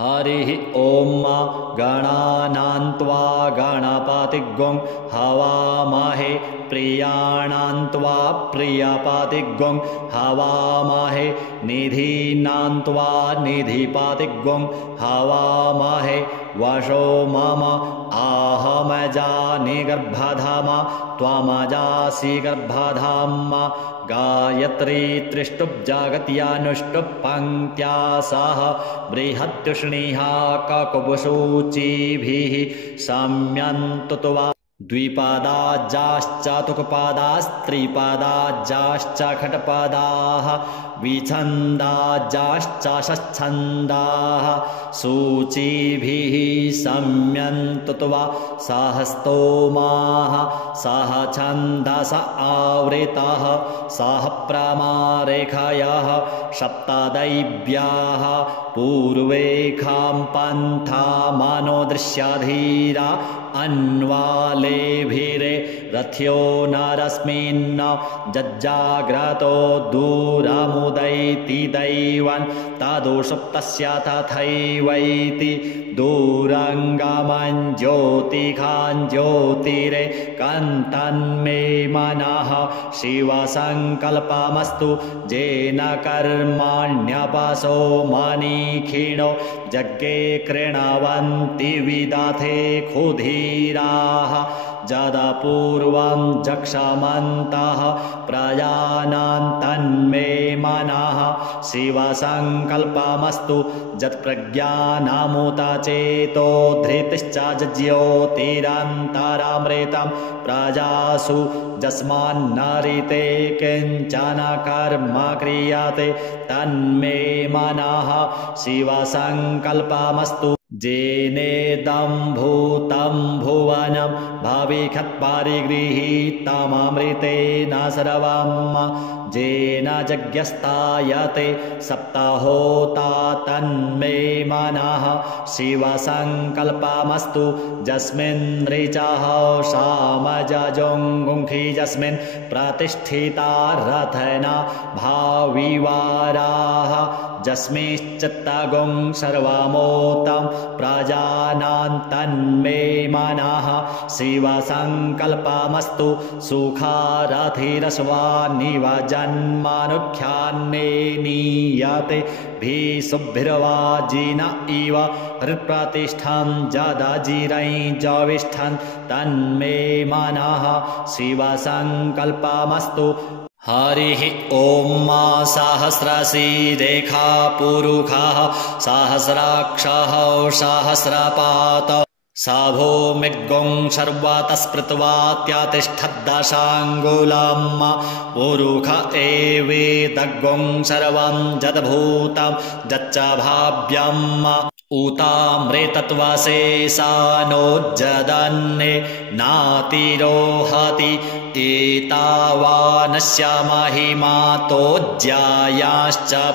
हरिः ॐ गणानान्त्वा गणपतिग्गं हवामहे प्रियाणान्त्वा प्रियपतिग्गं हवामहे निधीनान्त्वा निधिपतिग्गं हवामहे वशो मम आहमजानि गर्भधाम त्वमजासि गर्भधाम गायत्री त्रिष्टुप् पङ्क्त्या सह बृहत्युष्णिहा ककुबुसूचिभिः सम्यन्तुत्वा द्विपदाजाश्चतुक्पदास्त्रिपदाजाश्च खट्पदाः विछन्दाजाश्च षच्छन्दाः सूचिभिः सम्यन्तुत्वा सह स्तोमाः सह छन्दस आवृतः सह प्रमारेखयः सप्तदैव्याः पूर्वेखां पन्था मनोदृश्यधीरा अन्वालेभिरे रथ्यो नरस्मिन्न जज्जाग्रतो दूरमुदैति दैवन् तदुषुप्तस्य तथैवैति दूरङ्गमं ज्योतिखां ज्योतिरे कन्तन्मे मनः शिवसङ्कल्पमस्तु जेन कर्माण्यपसो मनीखिणो यज्ञे कृणवन्ति विदथे क्षुधीराः जदपूर्वं जक्षमन्तः प्रजानां तन्मे मनः शिवसङ्कल्पमस्तु यत्प्रज्ञानमुत चेतो धृतिश्च ज्योतिरन्तरामृतं प्रजासु यस्मान्नरिते किञ्चन कर्म क्रियते तन्मे मनः शिवसङ्कल्पमस्तु जेनेदं भूतं भुवनं भविष्यत्परिगृहीतममृतेन सर्वं जेन यज्ञस्तायते सप्ताहोता तन्मे मनः शिवसङ्कल्पमस्तु यस्मिन् ऋचः सामजजोङ्गुंखि यस्मिन् प्रतिष्ठिता रथना भाविवाराः यस्मिंश्चित्तगुं सर्वमोतं प्रजानां तन्मे मनः शिवसङ्कल्पमस्तु सुखारथिरस्वानिव जन्मानुख्यान्ने नीयते भीषुभिर्वाजिन इव हृत्प्रतिष्ठं जदजिरै जविष्ठन् तन्मे मनः शिवसङ्कल्पमस्तु हरिः ॐ सहस्रशीरेखा पुरुषः सहस्राक्षः सहस्रपात स भूमिग्गुं सर्वतस्पृत्वात्यतिष्ठद्दशाङ्गुलं पुरुष एवेदग्गुं सर्वं यद्भूतं यच्च भाव्यम् उतामृतत्वशेषानोज्जदन्ने नातिरोहति एतावानस्य महिमातोज्यायाश्च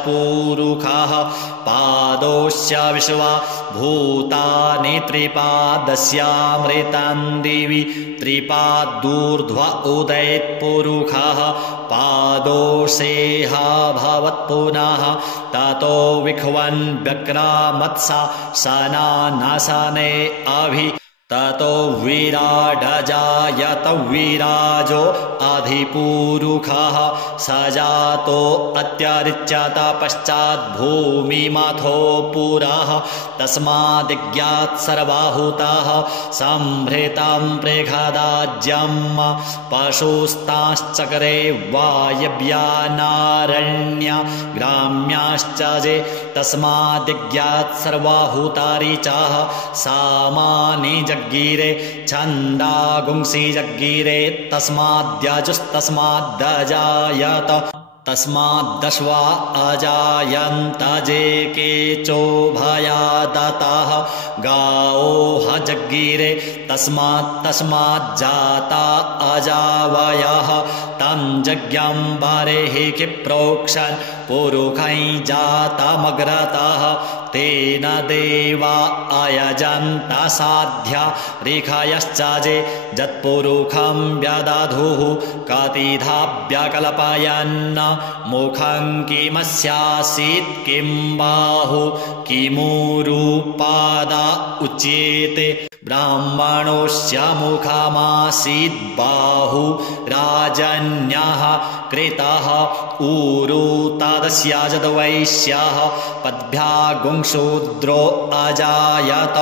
पुरुषः पादोश्च विश्वा भूतानि त्रिपादस्यामृतं दिवि त्रिपादूर्ध्व उदैत्पुरुषः पादोषेह भवत्पुनः ततो विख्वन् व्यक्रामत्सा सनानसने अभि ततो विराडजायत विराजो अधिपुरुषः सजातो अत्यरिच्यत पश्चाद्भूमिमथो पुरः तस्मादिज्ञात् सर्वाहुतः सम्भृतं प्रेखदाज्यं पशुस्ताश्चक्रे वायव्यानारण्य ग्राम्याश्च जे तस्मादिज्ञात् सर्वाहुतारिचः सामानि जग्गिरे छन्दागुंसि जग्गिरे तस्माद्यजुस्तस्माद्दजायत तस्माद्दश्वा अजायन्त जे केचोभयादतः गावोह जग्गिरे तस्माज्जाता अजावयः तं जज्ञं बारेहि प्रोक्षन् पुरुखै जातमग्रतः तेन देवा अयजन्त साध्या रेखायश्चाजे जत्पुरुखं व्यदधुः कतिधा व्यकल्पयन् मुखं किमस्यासीत् किं बाहु किमुरुपादा उच्येते ब्राह्मणोऽस्य मुखमासीत् बाहु राजन्यः कृतः ऊरु तदस्य जद्वैश्यः पद्भ्यागुंशूद्रो अजायत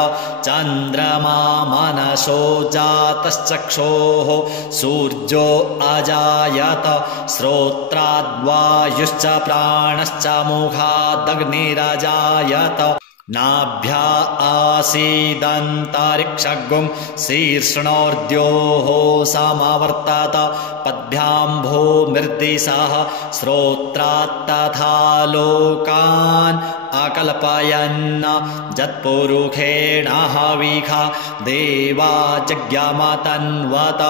चन्द्रमा मनसो जातश्चक्षोः सूर्यो अजायत श्रोत्राद्वायुश्च प्राणश्च मुखादग्निरजायत नाभ्या आसीदन्तरिक्षगुं शीर्ष्णोर्द्योः समवर्तत पद्भ्याम्भो मृद्दिशः श्रोत्रात् तथा लोकान् अकल्पयन् जत्पुरुखेण हविखा देवा जज्ञमतन्वत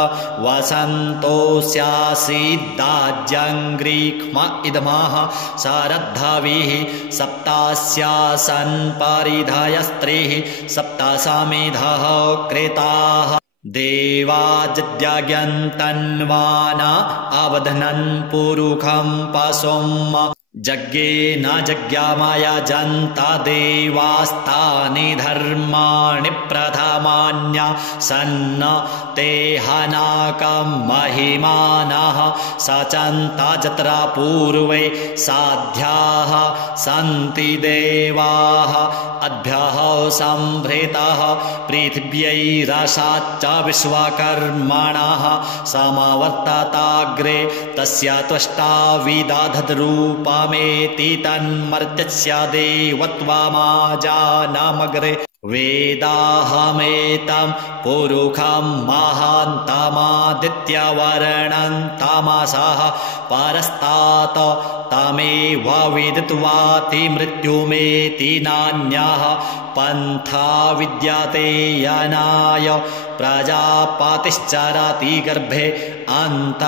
वसन्तोऽस्यासीद्दाज्यङ्ग्रीक्ष्म इदमः शरद्धविः सप्तास्यासन् परिधयस्त्रिः सप्तसमिधः कृताः देवा जज्ञन्तन्वाना अवध्नन् पुरुखं पशुम् यज्ञेन जज्ञमयजन्त देवास्तानि धर्माणि प्रथमान्या सन्न ते हनाकं महिमानः सचन्त जत्र पूर्वे साध्याः सन्ति देवाः अद्भ्यः संभृतः पृथिव्यैरसाच्च विश्वकर्मणः समवर्तताग्रे तस्य त्वष्टा विदधद्रूपमेति तन्मर्त्यस्य देवत्वमाजानमग्रे वेदाहमेतं पुरुखं महान्तमादित्यवर्णं तमसः परस्तात् तमेव विदित्वाति मृत्युमेति नान्यः पन्था विद्यते यनाय प्रजापतिश्चरति गर्भे अन्तर्जायमानो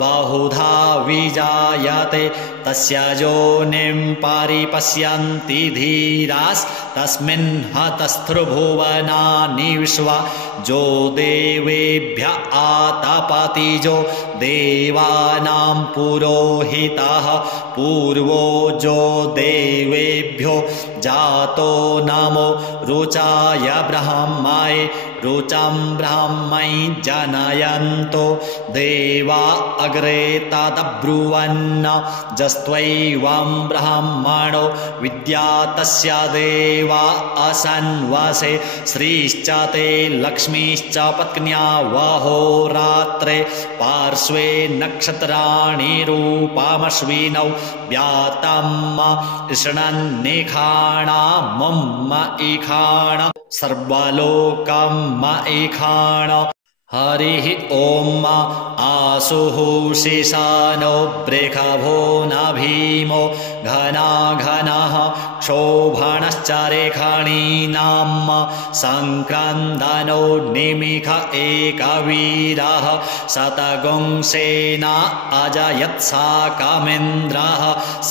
बहुधा विजायते तस्य योनिं परिपश्यन्ति धीरास्तस्मिन् हतस्थ्रुभुवनानि विश्वा जो देवेभ्य आतपतिजो देवानां पुरोहितः पूर्वो जो देवेभ्यो जातो नमो रुचाय ब्रह्मणे रुचं ब्रह्मै जनयन्तो देवा अग्रे तदब्रुवन् जस्त्वैवं ब्रह्मणो विद्या तस्य देवा असन्वसे श्रीश्च ते लक्ष्मीश्च पत्न्या वहोरात्रे पार्श्वे नक्षत्राणि रूपमश्विनौ व्यातम् इषणन्निखाणामुम् इखाण सर्वलोकम् इखाण हरिः ॐ आसुः शिशानो बृखभो न भीमो घनाघनः क्षोभणश्च रेखणीनां सङ्क्रन्दनो निमिष एकवीरः शतगुंसेना अजयत्साकमिन्द्रः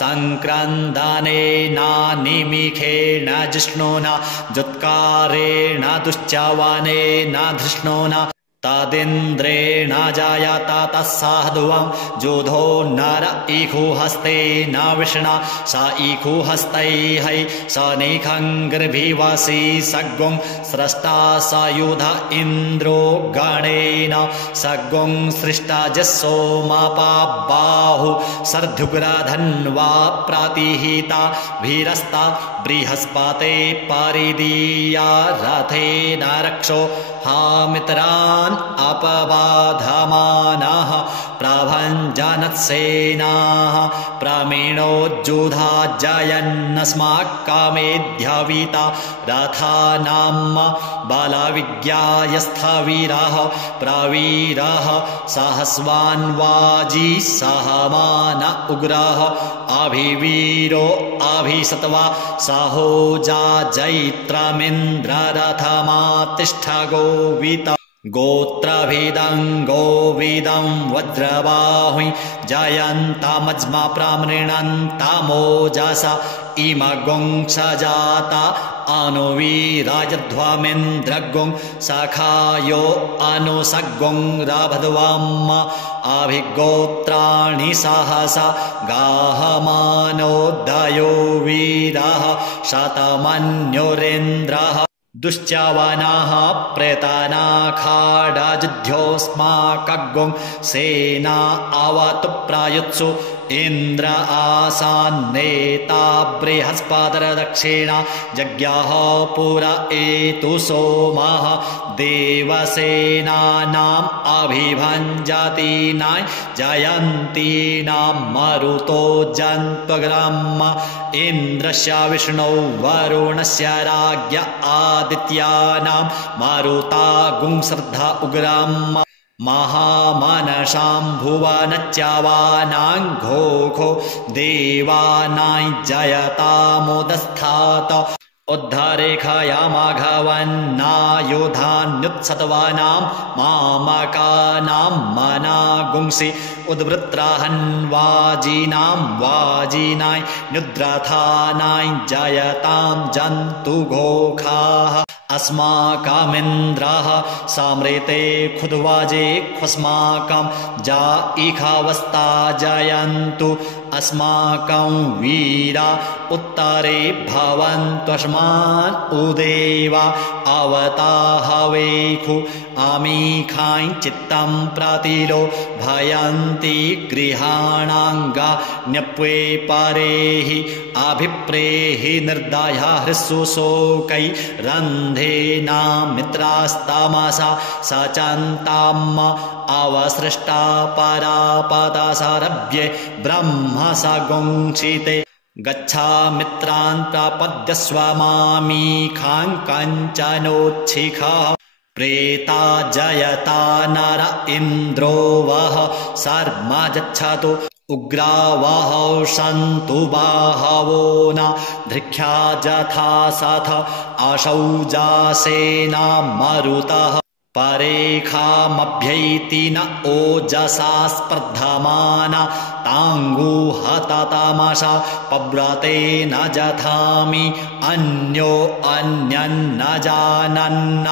सङ्क्रन्दनेन निमिषेण जिष्णुना जुत्कारेण दुश्चवनेन धृष्णुना तदिन्द्रेण जायत तस्साधुवं जुधो नर इखुहस्तेन विष्णा स इखुहस्तैः स निखङ्ग्रभिवसी सग्गुं स्रष्टा स युध इन्द्रो गणेन सग्गुं सृष्टा जस्सोमपाबाहु सर्धुग्रधन्वा प्रतिहिता भीरस्ता बृहस्पते परिदीया रथेन रक्षो हामित्रान् अपबाधमानः प्रभञ्जनत्सेनाः प्रमीणोज्जुधा जयन्नस्माकमेध्यविता रथानां बलविज्ञायस्थवीरः प्रवीरः सहस्वान्वाजी सहमान उग्रः अभिवीरो अभिसत्वा सहोजा जैत्रमिन्द्ररथमातिष्ठ गोवित गोत्रभिदं गोविदं वज्रबाहुं जयन्तमज्मा प्रामृणन्तामोजसा इमगुं सजाता अनुवीराजध्वमिन्द्रगुं सखायो अनुसगुं रभध्वम् अभिगोत्राणि सहसा गाहमानोदयो वीरः शतमन्युरिन्द्रः दुश्चवनाः प्रेतानाखाडाजुध्योऽस्माकगुं सेना अवतु प्रायुत्सु इन्द्र आसान्नेता बृहस्पतिर्दक्षिणा जज्ञाः पुरा एतु सोमः देवसेनानाम् अभिभञ्जतीनां जयन्तीनां मरुतो जन्त्वग्रह्म इन्द्रस्य विष्णौ वरुणस्य राज्ञ आदित्यानां मरुतागुं श्रद्धा उग्रम् महामनसां भुवनच्यवानां घोघो देवानां जयतामुदस्थात उद्धरेखया माघवन्नायुधान्युत्सत्वानां मामकानां मनागुंसि उद्वृत्राहन्वाजीनां वाजीनां निद्रथानां जयतां जन्तुघोखाः अस्माकमिन्द्रः समृते खुद्वाजे ख्वस्माकं जा इखावस्ता जयन्तु अस्माकं वीरा उत्तरे भवन्त्वस्मान् उदेवा अवताहवेखु आमीखां चित्तं प्रतिलो भयन्ति गृहाणाङ्गा न्यप्वे परेहि अभिप्रेहि निर्दया हृत्सु शोकै रन्धेना मित्रास्तमसा सचन्ताम् अवसृष्टा परापदसरभ्ये ब्रह्म सगुंसिते गच्छा मित्रान् प्रपद्यस्व मामीखां कञ्चनोच्छिखः प्रेता जयता नर इन्द्रो वः सर्मा गच्छतु उग्रावः सन्तु बाहवो न धृख्या जथा सथ अशौजासेना मरुतः परेखामभ्यैति न ओजसा स्पर्धमाना ताङ्गुहततमसा पव्रते न जथामि अन्यो अन्यन्न जानन्न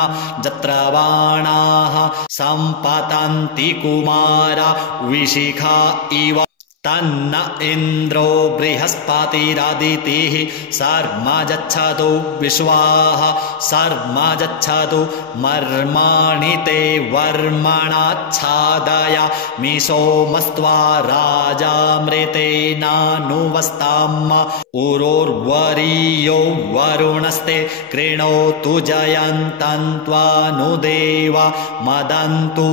जत्रवाणाः सम्पतन्ति कुमारा विशिखा इव तन्न इन्द्रो बृहस्पतिरादितिः सर्मा गच्छतु विश्वाः सर्मा गच्छतु मर्माणि ते वर्मणाच्छादय मिसोमस्त्वा राजामृतेनानुवस्ताम् उरोर्वरीयो वरुणस्ते कृणोतु जयन्तन्त्वानुदेव मदन्तु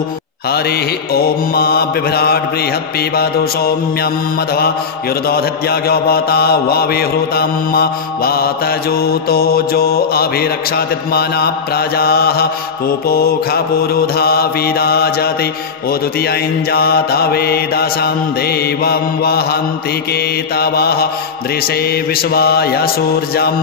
हरिः ॐ मा बिभ्राट् बृहत्पिबतु सौम्यं मध्वा युर्दोधत्याज्ञोपता वाविहृतं वातजूतो जो अभिरक्षातित्मना प्रजाः पुपोखपुरुधा विराजति उदुतियञ्जातवेदसं देवं वहन्ति केतवः दृशे विश्वाय सूर्यं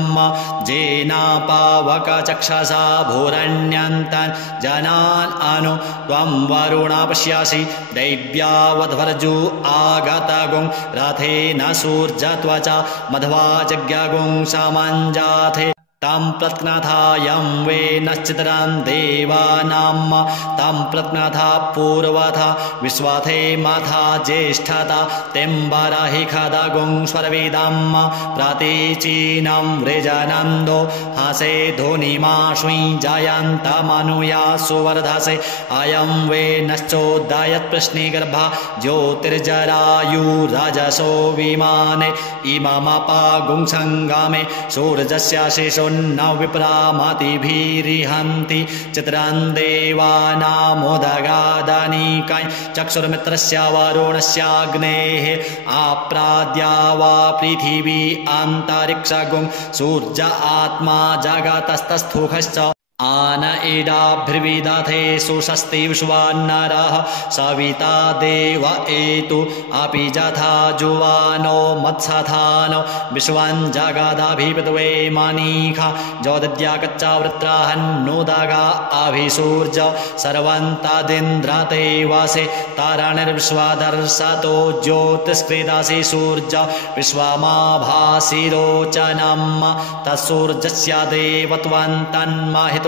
जेनापावकचक्षसा भूरण्यन्तन् जनान् अनु त्वं वरुणा पश्यासि दैव्यावध्वर्जु आगतगुं रथेन सूर्यत्वचा मध्वा जज्ञगुं समञ्जाथे तं प्रत्नथायं वे नश्चितरं देवानां तं प्रत्नथा पूर्वथा विश्वाथे मथा ज्येष्ठता तेम्बरहि खदगुं स्वर्विदं प्रतीचीनं वृजनन्दो हसे धुनिमाश्वी जयन्तमनुया सुवर्धसे अयं वे नश्चोदयत्प्रश्निगर्भा ज्योतिर्जरायुरजसो विमाने इममपागुं सङ्गमे सूर्यस्य शिशो न विप्रामतिभिरिहन्ति चित्रं देवानामुदगादनीकै चक्षुर्मित्रस्य वरुणस्याग्नेः आप्राद्या वा पृथिवी अन्तरिक्षगुं सूर्य आत्मा जगतस्तस्थुखश्च आन इडाभिर्विदधे सुषस्ति विश्वान्नरः सविता देव एतु अपि जथा जुवानो मत्सथानो विश्वं जगदभिपृथ्वे मनीखा ज्योतिद्या कच्चावृत्राहन्नुदगा अभिसूर्ज सर्वन्तदिन्द्रते वसे तारणिर्विश्वदर्शतो ज्योतिष्कृदसि सूर्ज विश्वमाभासि रोचनम् तत्सूर्यस्य देवत्वं तन्महित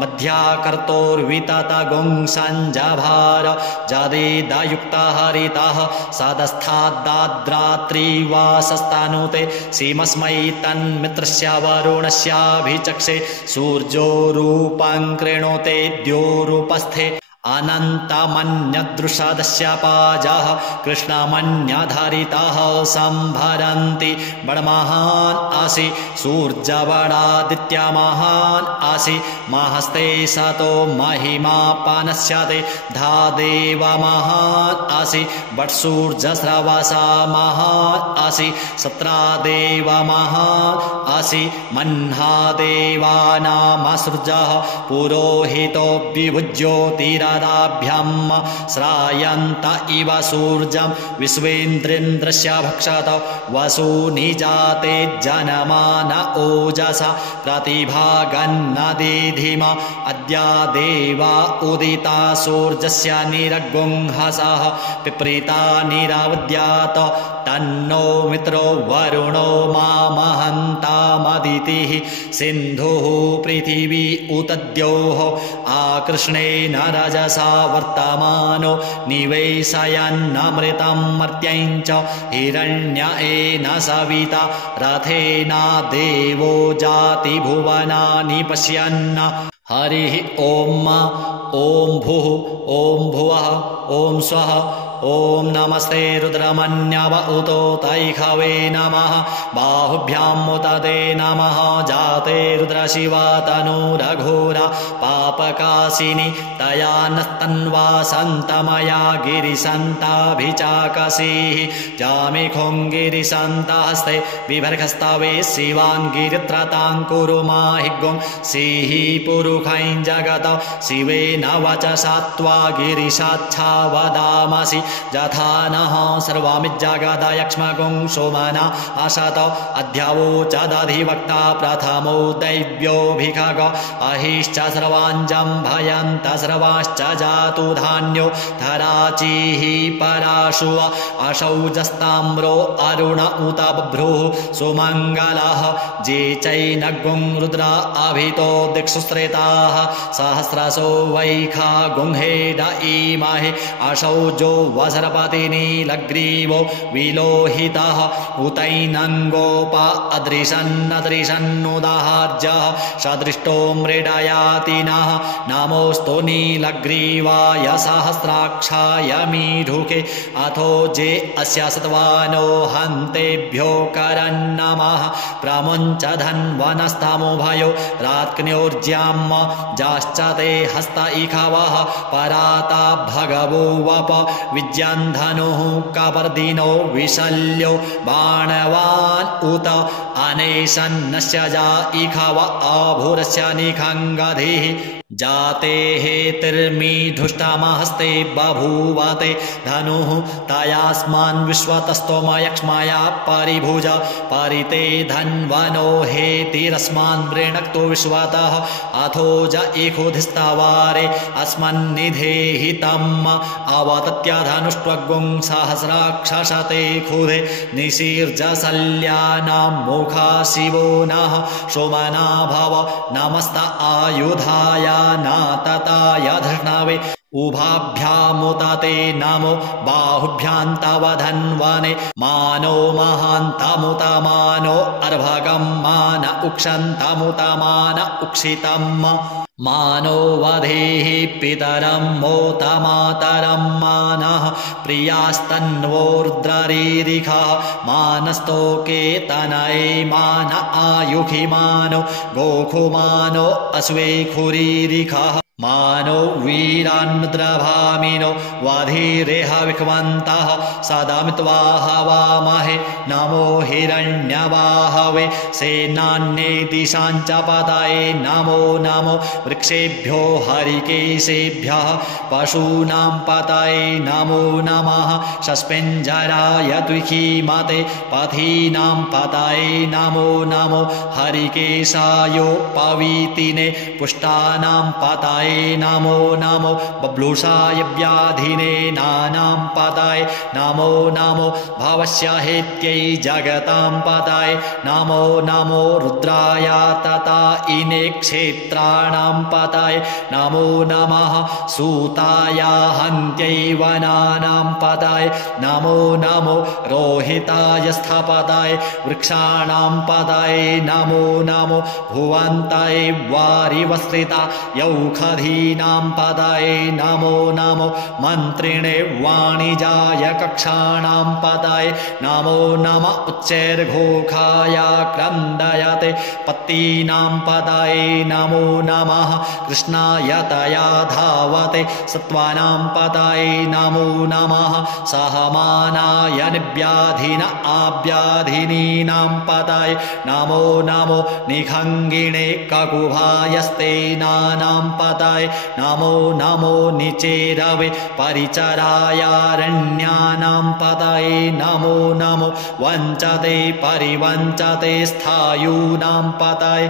मध्याकर्तोर्विततगुंसञ्जभार जदेदयुक्ता हरितः सदस्थाद्रात्रिवासस्तनुते सीमस्मै तन्मित्रस्य वरुणस्याभिचक्षे सूर्यो रूपं कृणोते द्योरूपस्थे अनन्तमन्यदृषदस्य पाजः कृष्णमन्यधरितः सम्भरन्ति बडमहान् असि सूर्यबडादित्यमहान् असि महस्ते सतो महिमापनस्यते धादेव महान् असि बट्सूर्यस्रवसा महान् असि सत्रादेव महान् असि मह्नादेवानामसृजः पुरोहितो विभुज्योतिरा दाभ्यम् श्रायन्त इव सूर्यं विश्वेन्द्रेन्द्रस्य भक्षत वसूनिजाते जनमान ओजसा प्रतिभागन्नदीधिम अद्य देवा उदिता सूर्यस्य निरगुंहसः पिप्रीता निरावद्यात तन्नो मित्रो वरुणो मामहन्तामदितिः सिन्धुः पृथिवी उतद्योः आकृष्णेन रजसा वर्तमानो निवेशयन्नमृतं मर्त्यञ्च हिरण्येन सविता रथेन देवो जातिभुवनानि पश्यन् हरिः ॐ ॐ भुः ॐ भुवः ॐ स्वः ॐ नमस्ते रुद्रमन्यव उतो तैखवे नमः बाहुभ्याम् उतते नमः जाते रुद्रशिवा तनूरघोरा पापकाशिनी तया नस्तन्वा सन्तमया गिरिसन्ताभिचाकसीः जामिखुङ्गिरिसन्तहस्ते बिभर्गस्तवे शिवान् गिरित्रताङ्कुरु माहिगुं सिः पुरुखैं जगत शिवेन वचसा त्वा गिरिशाच्छा वदामसि यथा नः सर्वमिज्जगदयक्ष्मगुं सोमना असत अध्यावोचदधिवक्ता प्रथमो दैव्योऽभिखग अहिश्च सर्वाञ्जं भयन्त सर्वाश्च जातु धान्यो धराचिः पराशुव अशौजस्ताम्रो अरुण उत बभ्रुः सुमङ्गलः जे चैनगुं रुद्र अभितो दिक्षु स्त्रेताः सहस्रशो वैखा गुंहेड इमहे अशौजो वसरपतिनीलग्रीवो विलोहितः उतैनङ्गोप अदृशन्नदृशन्नुदाहार्जः सदृष्टो मृडयातिनः नमोऽस्तु नीलग्रीवाय सहस्राक्षाय मीढुके अथो जे अस्य सत्वानो हन्तेभ्यो करन्नमः प्रमुञ्च धन्वनस्तमुभयो रात्न्योर्ज्याम् जाश्च ते हस्त इखवः पराता भगवो वप विज्यन्धनुः कपर्दिनो विशल्यो बाणवान् उत अनेशन्नस्य जा इखव आभुरस्य निखङ्गधिः जाते हेतिर्मीढुष्टमहस्ते बभूवते धनुः तयास्मान् विश्वतस्तोमयक्ष्मया परिभुज परिते धन्वनो हेतिरस्मान् वृणक्तो विश्वतः अथो ज इखुधिस्तवारे अस्मन्निधेहितम् अवतत्य धनुष्ट्वगुं सहस्राक्षसते खुधे निशीर्जशल्यानां मुखा शिवो नः सोमना भव नमस्त आयुधाय नातताय धृष्णवे उभाभ्यामुतते नमो बाहुभ्यां तव धन्वने मानो महान्तमुत मानो अर्भगं मान उक्षन्तमुत मान उक्षितम् मानो वधेः पितरं मोत मातरं मानः प्रियास्तन्वोर्द्ररीरिखः मानस्तोके तनये मान आयुखि मानो गोखुमानो अश्वेखुरीरिखः मानो वीरान्मुद्रभामिनो वाधिरेह विक्वन्तः सदामित्वा हवामहे नमो हिरण्यवाहवे सेनान्ये दिशाञ्च पतये नमो नमो वृक्षेभ्यो हरिकेशेभ्यः पशूनां पतये नमो नमः शस्पिञ्जराय द्विखीमते पथीनां पतये नमो नमो हरिकेशायोपवीतिने पुष्टानां पतये नमो नमो बब्लूषाय व्याधिने नानां पतये नमो नमो भवस्य हेत्यै जगतां पतये नमो नमो रुद्राय तथा इने क्षेत्राणां पतये नमो नमः सूताय हन्त्यै वनानां पतये नमो नमो रोहिताय स्थपतये वृक्षाणां पतये नमो नमो भुवन्तये वारिवस्त्रिता यौखधीनां पतये नमो नमो मन्त्रिणे वाणिजाय कक्षाणां पतये नमो नम उच्चैर्घोषाय क्रन्दयते पत्तीनां पतये नमो नमः कृष्णाय तया धावते सत्त्वानां पतये नमो नमः सहमानाय निव्याधिन आव्याधिनीनां पतये नमो नमो निखङ्गिणे ककुभायस्ते नानां पतये नमो नमो निचेरवे परिचरायारण्यानां पतये नमो नमो वञ्चते परिवञ्चते स्थायूनां पतये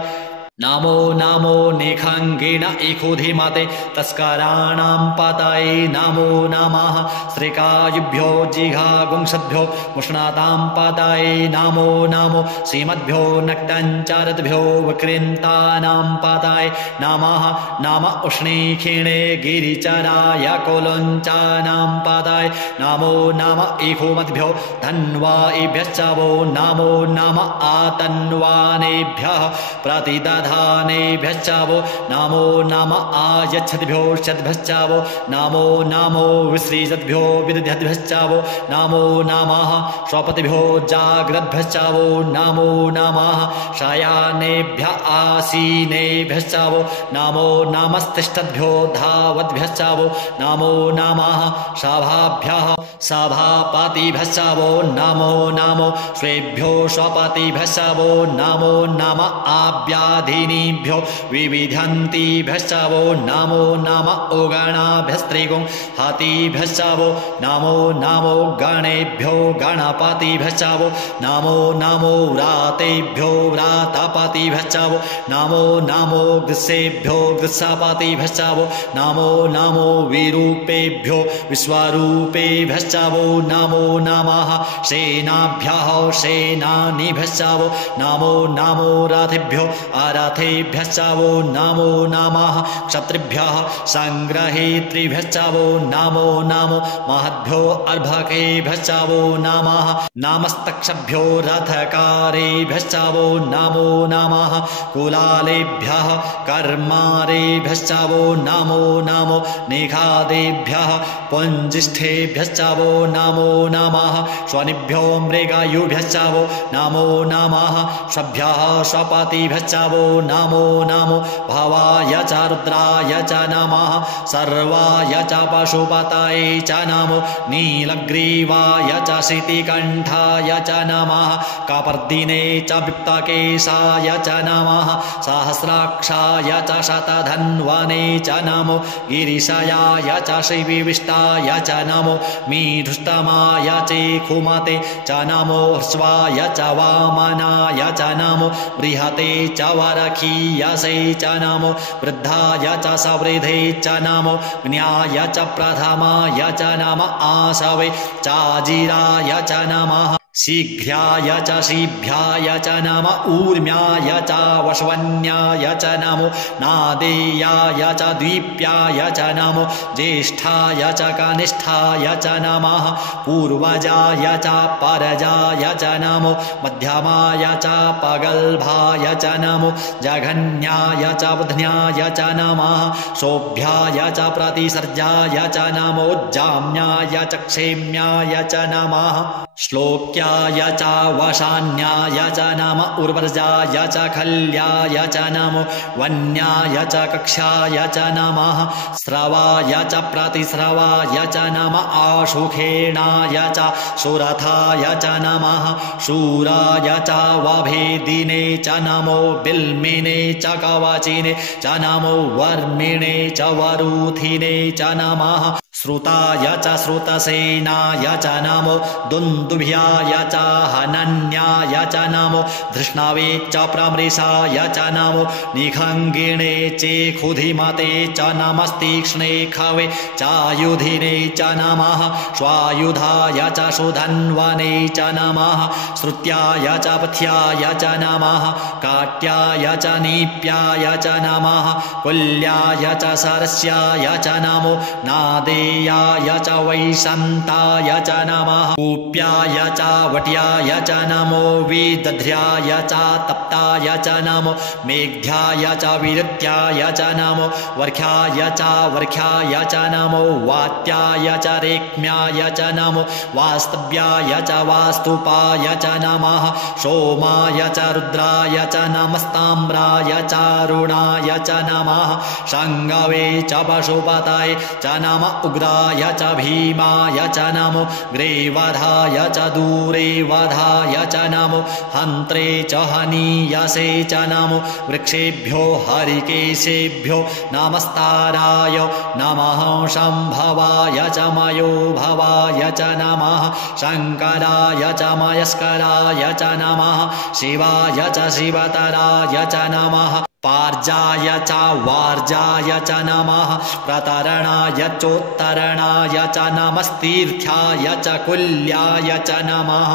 नमो नमो निखङ्गिण इखुधिमते तस्कराणां पतये नमो नमः श्रीकायुभ्यो जिघागुंसद्भ्यो मुष्णातां पतये नमो नमो श्रीमद्भ्यो नक्तञ्चरद्भ्यो विकृन्तानां पतये नमः नम उष्णीखिणे गिरिचराय कुलञ्चानां पतये नमो नम इखुमद्भ्यो धन्वाइभ्यश्च वो नमो नम आतन्वानेभ्यः प्रतिदध धानेभ्यश्च वो नमो नम आयच्छद्भ्यो षद्भ्यश्च वो नमो नमो विसृजद्भ्यो विदध्यद्भ्यश्च वो नमो नमः स्वपतिभ्यो जाग्रद्भ्यश्च वो नमो नमः शयानेभ्य आसीनेभ्यश्च वो नमो नमस्तिष्ठद्भ्यो धावद्भ्यश्च वो नमो नमः सभाभ्यः सभापतिभ्यश्च वो नमो नमो स्वेभ्यो स्वपतिभ्यश्च वो नमो नम आव्याधिनीभ्यो विविधन्तिभ्यश्च वो नमो नम उगणाभ्यस्त्रिगुं हतिभ्यश्च वो नमो नमो गणेभ्यो गणपतिभ्यश्च वो नमो नमो व्रातेभ्यो व्रातपतिभ्यश्च वो नमो नमो गृत्सेभ्यो गृत्सपतिभ्यश्च वो नमो नमो विरूपेभ्यो विश्वरूपेभ्यश्च वो नमो नमः सेनाभ्यः सेनानिभ्यश्च वो नमो नमो रथेभ्यो अरथेभ्यश्च वो नमो नमः क्षत्रिभ्यः संग्रहेत्रिभ्यश्च वो नमो नमो महद्भ्यो अर्भकेभ्यश्च वो नमः नमस्तक्षभ्यो रथकारेभ्यश्च वो नमो नमः कुलालेभ्यः कर्मारेभ्यश्च वो नमो नमो निखादेभ्यः पुञ्जिष्ठेभ्यश्च वो नमो नमः स्वनिभ्यो मृगयुभ्यश्च वो नमो नमः स्वभ्यः स्वपतिभ्यश्च वो नमो नमो भवाय च रुद्राय च नमः सर्वाय च पशुपतये च नमो नीलग्रीवाय च शितिकण्ठाय च नमः कपर्दिने च विप्तकेशाय च नमः सहस्राक्षाय च शतधन्वने च नमो गिरिशयाय च श्रीविष्टाय च नमो मीढुष्टमाय चेखुमते च नमो ह्रस्वाय च वामनाय च नमो बृहते च वरखीयसे च नमो वृद्धाय च सवृधे च नमो ज्ञाय च प्रथमाय च नम आसवे चाजिराय च नमः शीघ्राय च शीभ्याय च नम ऊर्म्याय च वश्वन्याय च नमो नादेयाय च द्वीप्याय च नमो ज्येष्ठाय च कनिष्ठाय च नमः पूर्वजाय च परजाय च नमो मध्यमाय च पगल्भाय च नमो जघन्याय च बुध्न्याय च नमः शोभ्याय च प्रतिसर्जाय च नमो जाम्याय च क्षेम्याय च नमः श्लोक्याय च वशान्याय च नाम उर्वरजाय च खल्याय च नमो वन्याय च कक्षाय च नमः स्रवाय च प्रतिस्रवाय च नम आशुखेणाय च सुरथाय च नमः शूराय च वभेदिने च नमो बिल्मिने च कवचिने च नमो वर्मिणे च वरूथिने च नमः श्रुताय च श्रुतसेनाय च नमो दुन्दुभ्याय च हनन्याय च नमो धृष्णवे च प्रमृषाय च नमो निखङ्गिणे चेखुधिमते च नमस्तीक्ष्णे खवे चायुधिने च नमः स्वायुधाय च सुधन्वने च नमः श्रुत्याय च पथ्याय च नमः काट्याय च नीप्याय च नमः कुल्याय च सरस्याय च नमो नादेयाय च वैशन्ताय च नमः कूप्याय च वट्याय च नमो विदध्र्याय च तप्ताय च नमो मेघ्याय च विरत्याय च नमो वर्ख्याय च वर्ख्याय च नमो वात्याय च रेक्म्याय च नमो वास्तव्याय च वास्तुपाय च नमः सोमाय च रुद्राय च नमस्ताम्राय च रुणाय च नमः शङ्गवे च पशुपतये च नम उग्राय च भीमाय च नमो ग्रीवधाय च दूरेवधाय च नमो हन्त्रे च हनीयसे च नमो वृक्षेभ्यो हरिकेशेभ्यो नमस्ताराय नमः शम्भवाय च मयो भवाय च नमः शङ्कराय च मयस्कराय च नमः शिवाय च शिवतराय च नमः पार्जाय च वार्जाय च नमः प्रतरणाय चोत्तरणाय च नमस्तीर्थ्याय च कुल्याय च नमः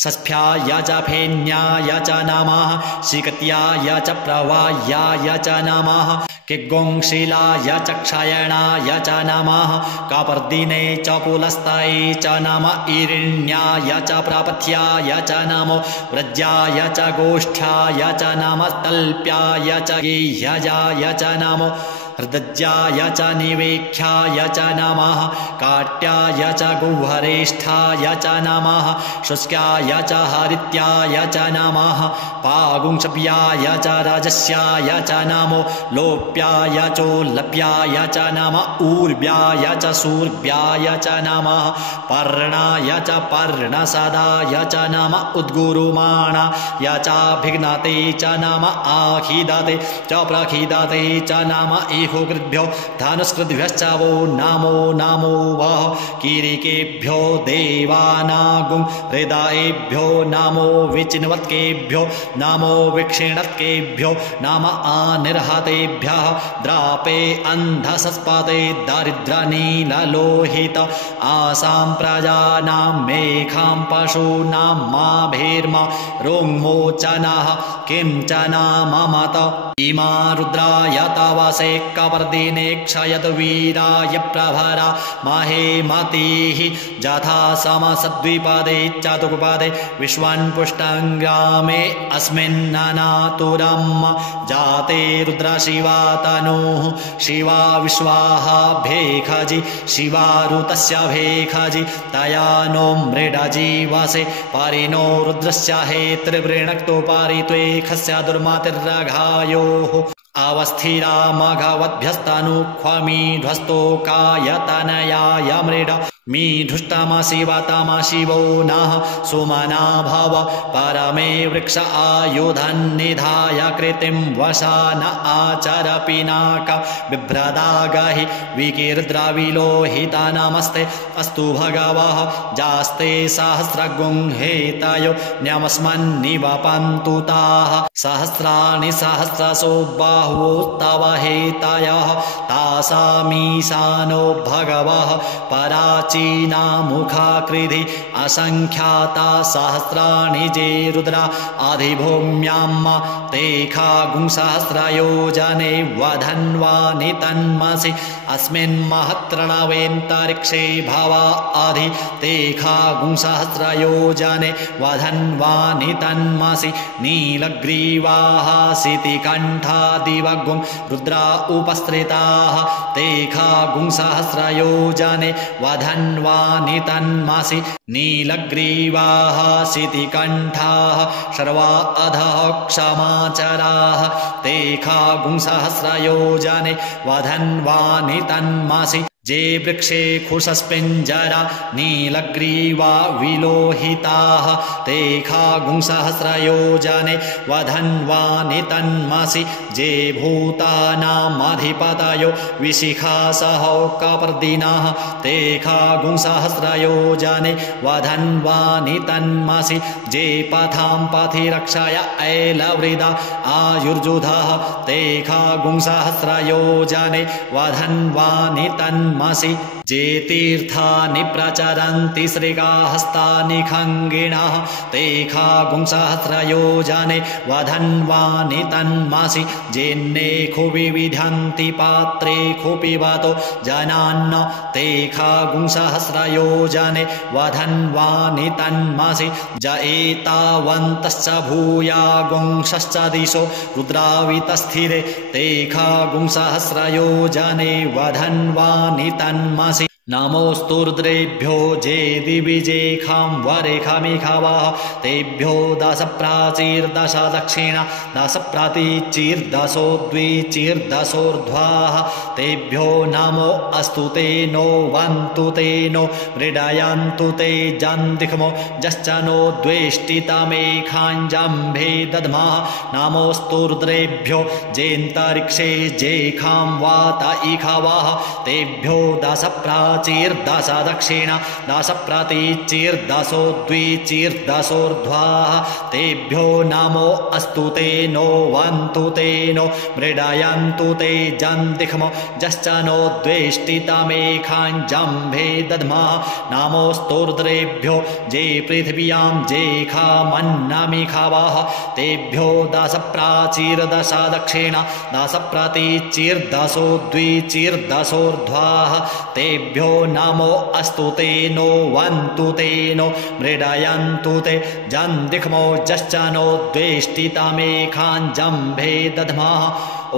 षष्ठ्याय च फेन्याय च नमः शिकत्याय च प्रवाह्याय च नमः किग्गुंशिलाय च क्षयणाय च नमः कपर्दिने च पुलस्तये च नम ईरिण्याय च प्रपथ्याय च नमो व्रज्याय च गोष्ठ्याय च नमः तल्प्याय च गेह्यजाय च नमो हृदज्याय च निवेख्याय च नमः काट्याय च गुह्वरेष्ठाय च नमः शुष्क्याय च हरित्याय च नमः पागुंशव्याय च रजस्याय च नमो लोप्याय चोल्लप्याय च नमः ऊर्व्याय च सूर्व्याय च नमः पर्णाय च पर्णसदाय च नमः उद्गुरुमाणाय चाभिघ्नते च नमः आखिदते च प्रखिदते च नमः कृद्भ्यो धनुष्कृद्भ्यश्च वो नमो नमो वः कीरिकेभ्यो देवानागुं हृदयेभ्यो नमो विचिन्वत्केभ्यो नमो विक्षिणत्केभ्यो नम आनिर्हतेभ्यः द्रापे अन्धसस्पदे दरिद्रनीललोहित आसां प्रजानां मेघां पशूनां माभिर्मा रोङ्मोचनः किञ्चन ममत इमा रुद्राय तवसे कपर्दिने क्षयत वीराय प्रभरा महेमतिः जथा समसद्विपदे चतुर्पदे विश्वन् पुष्टङ्ग्रामे अस्मिन्ननातुरं जाते रुद्रशिवा तनुः शिवा विश्वाः भेखजि शिवारुतस्य भेखजि तया नो मृडजीवसे परिणो रुद्रस्य हेतृवृणक्तो पारित्वेखस्य दुर्मतिर्रघायोः अवस्थिरा मघवद्भ्यस्तनुक्ष्वमीध्वस्तोकायतनयाय मृड मीढुष्टमशिवतम शिवो नः सुमना भव परमे वृक्ष आयुधन्निधाय कृतिं वशान आचर पिनाक बिभ्रदागहि विकीर्द्रविलोहिता नमस्ते अस्तु भगवः जास्ते सहस्रगुंहेतयो न्यमस्मन्निवपन्तु ताः सहस्राणि सहस्रशो बाहुस्तव हेतयः तासामीशानो भगवः पराचीना मुखाकृधि असंख्याता सहस्राणि जे रुद्रा अधिभूम्यां तेखागुंसहस्रयोजने वधन्वानि तन्मसि अस्मिन् महत्रणवेन्तरिक्षे भवा अधि तेखागुंसहस्रयोजने वधन्वानि तन्मसि नीलग्रीवाः सितिकण्ठादिवगुं रुद्रा उपस्थिताः तेखागुंसहस्रयोजने वधन् वधन्वानि तन्मासि नीलग्रीवाः सितिकण्ठाः शर्वा अधः क्षमाचराः ते खागुंसहस्रयोजने वधन्वानि तन्मासि जे वृक्षे खुशस्पिञ्जरा नीलग्रीवा विलोहिताः ते खागुंसहस्रयोजने वधन्वानि तन्मासि जे भूतानामधिपतयो विशिखासहो कपर्दिनः ते खागुंसहस्रयोजने वधन्वानि तन्मासि जे पथां पथिरक्षय ऐलवृदा आयुर्जुधः ते खागुंसहस्रयोजने वधन्वानि तन्मासि जे तीर्थानि प्रचरन्ति श्रीगाहस्तानि खङ्गिणः ते खागुंसहस्रयोजने वधन्वानि तन्मासि जेन्नेखु विविधन्ति पात्रे खुपिबतो जनान्न ते खागुंसहस्रयोजने वधन्वानि तन्मासि ज एतावन्तश्च भूया गुंशश्च दिशो रुद्रावितस्थिरे ते खागुंसहस्रयोजने वधन्वानि तन्मासि नमोऽस्तु रुद्रेभ्यो जे दिविजेखां वरेखामिखावाः तेभ्यो दश प्राचीर्दश दक्षिणा दश प्रातीचीर्दशोद्विचीर्दशोर्ध्वाः तेभ्यो नमो अस्तु ते नो वन्तु ते नो मृडयन्तु ते जन्दिख्मो जश्च नो द्वेष्टितमेखाञ्जम्भे दद्मः नमोऽस्तु रुद्रेभ्यो जेऽन्तरिक्षे जेखां वात इखावाः तेभ्यो दश प्राचीर्दश दक्षिणा दश प्रातीचीर्दशोद्विचीर्दशोर्ध्वाः तेभ्यो नमो अस्तु ते नो वन्तु ते नो मृडयन्तु ते जन्दिख्मो जश्च नो द्वेष्टितमेखाञ्जम्भे दद्मः नमोऽस्तु रुद्रेभ्यो जे पृथिव्यां जेखामन्नमिखावाः तेभ्यो दश प्राचीर्दश दक्षिणा दश प्रातीचीर्दशोद्विचीर्दशोर्ध्वाः तेभ्यो नमो अस्तु ते नो वन्तु ते नो मृडयन्तु ते जन्दिख्मो जश्च नो द्वेष्टितमेखाञ्जम्भे दद्मः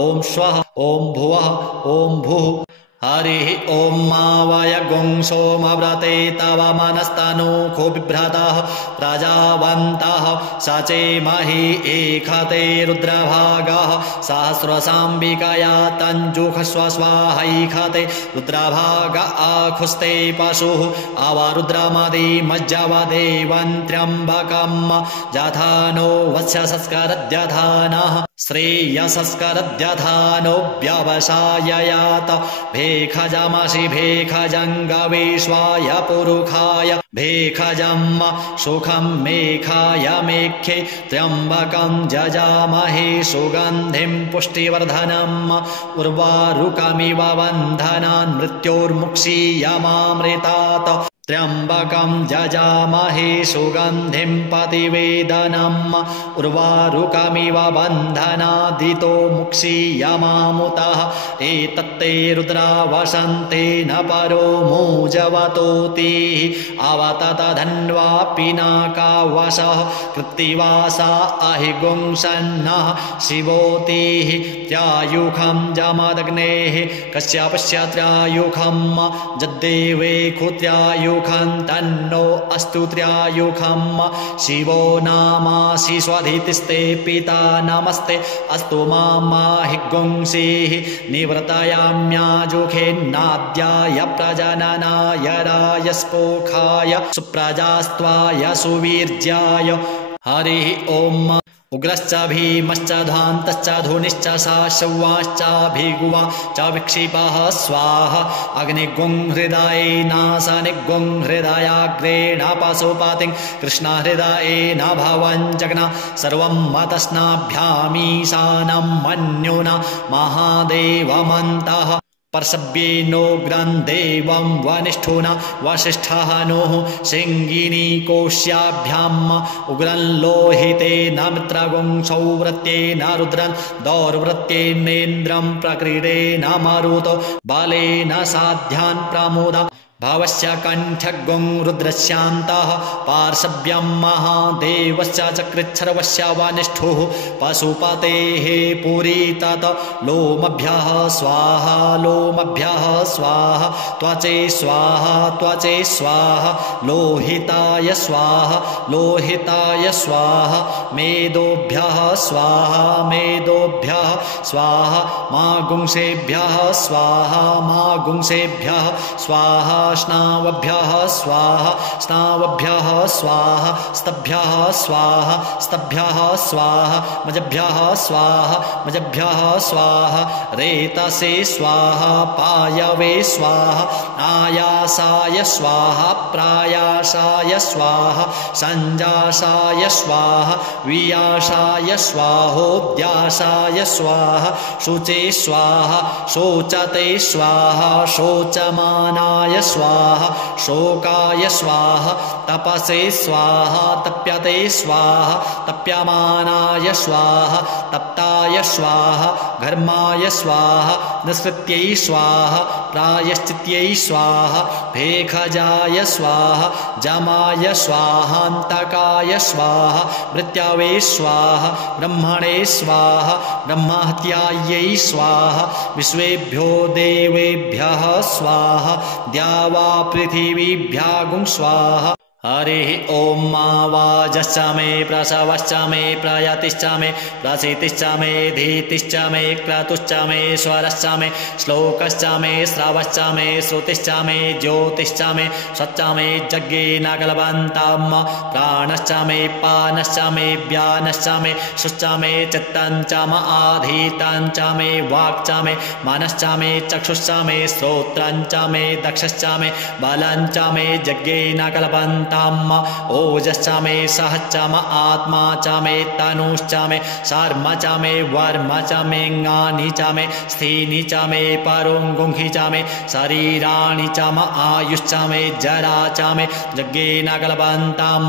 ॐ स्वः ॐ भुवः ॐ भुः हरिः ॐ मावय गुंसोमव्रते तव मनस्तनूखो बिभ्रतः प्रजावन्तः सचेमहि एखते रुद्रभागः सहस्रसाम्बिकया तञ्जुषस्व स्वाहैखते रुद्रभाग आखुस्ते पशुः अवरुद्रमदिमज्जवदेवं त्र्यम्बकं जथानो वत्स्यसस्करद्यथानः श्रेयसस्करद्यथानो व्यवसाययात भेखजमसि भेखजङ्गविश्वाय पुरुखाय भेखजम् सुखं मेखाय मेख्ये त्र्यम्बकं जजामहे सुगन्धिं पुष्टिवर्धनम् उर्वारुकमिव बन्धनान् मृत्योर्मुक्षीयमामृतात् त्र्यम्बकं जजामहे सुगन्धिं पतिवेदनम् उर्वारुकमिव बन्धनादितो मुक्षीयमामुतः एतत्ते रुद्रा वसन्तेन परो मूजवतोतिः अवततधन्वा पिनाकावशः कृत्तिवासा अहिगुंसन्नः शिवोतिः त्र्यायुखं जमदग्नेः कश्यपस्य त्र्यायुखं जद्देवे खुत्र्यायुखं तन्नो अस्तु त्र्यायुखं शिवो नामासि स्वधितिस्ते पिता नमस्ते अस्तु माहि गुंसीः निवर्तयाम्याजुखेन्नाद्याय प्रजननाय रायस्पोखाय सुप्रजास्त्वाय सुवीर्याय हरिः ॐ उग्रश्च भीमश्च धान्तश्च धुनिश्च साशवाश्चाभिगुवा च विक्षिपः स्वाहा अग्निगुं हृदयेनासनिगुं हृदयाग्रेण पशुपतिं कृष्णहृदयेन भवञ्जग्ना सर्वं मतस्नाभ्यामीशानं मन्युना महादेवमन्तः पर्शव्येनोग्रं देवं वनिष्ठुना वसिष्ठः नोः सिंगिनी कोश्याभ्याम् उग्रं लोहितेन मित्रगुंसौ व्रत्येन रुद्रं दौर्वृत्येनेन्द्रं प्रक्रीडेन मरुतो बलेन साध्यान् प्रमुदा भावस्य कण्ठगुं रुद्रस्यान्तः पार्श्व्यं महादेवस्य चकृच्छर्वस्य वानिष्ठुः पशुपतेः पुरी तत् लोमभ्यः स्वाहा लोमभ्यः स्वाहा त्वचे स्वाहा त्वचे स्वाहा लोहिताय स्वाहा लोहिताय स्वाहा मेदोभ्यः स्वाहा मेदोभ्यः स्वाहा मागुंसेभ्यः स्वाहा मागुंसेभ्यः स्वाहा स्नावभ्यः स्वाहा स्नावभ्यः स्वाहा स्तभ्यः स्वाहा स्तभ्यः स्वाहा मजभ्यः स्वाहा मजभ्यः स्वाहा रेतसे स्वाहा पायवे स्वाहा आयासाय स्वाहा प्रायासाय स्वाहा संजासाय स्वाहा वियासाय स्वाहोद्यासाय स्वाहा शुचे स्वाहा शोचते स्वाहा शोचमानाय स्वाहा शोकाय स्वाहा तपसे स्वाहा तप्यते स्वाहा तप्यमानाय स्वाहा तप्ताय स्वाहा घर्माय स्वाहा निःसृत्यै स्वाहा प्रायश्चित्यै स्वाहा भेखजाय स्वाहा जमाय स्वाहान्तकाय स्वाहा मृत्यावे स्वाहा ब्रह्मणे स्वाहा ब्रह्महत्यायै स्वाहा विश्वेभ्यो देवेभ्यः स्वाहा द्यावा पृथिवीभ्यागुं स्वाहा हरिः ॐ वाजश्च मे प्रसवश्च मे प्रयतिश्च मे प्रसितिश्च मे धीतिश्च मे क्रतुश्च मे स्वरश्च मे श्लोकश्च मे श्रवश्च मे श्रुतिश्च मे ज्योतिश्च मे स्वच्च मे यज्ञेन प्राणश्च मे पानश्च मे व्यानश्च मे शुश्च मे चित्तञ्च म आधीतञ्च मे वाक्च मे मनश्च मे चक्षुश्च मे श्रोत्रञ्च मे दक्षश्च मे बलञ्च मे यज्ञेन कल्पन्त ओजश्च मे सहश्च म आत्मा च मे तनुश्च मे शर्म च मे वर्म च मे ङानि च मे स्थीनि च मे परोङ्गुंहि च मे शरीराणि च म आयुश्च मे जरा च मे यज्ञेन कल्पन्तं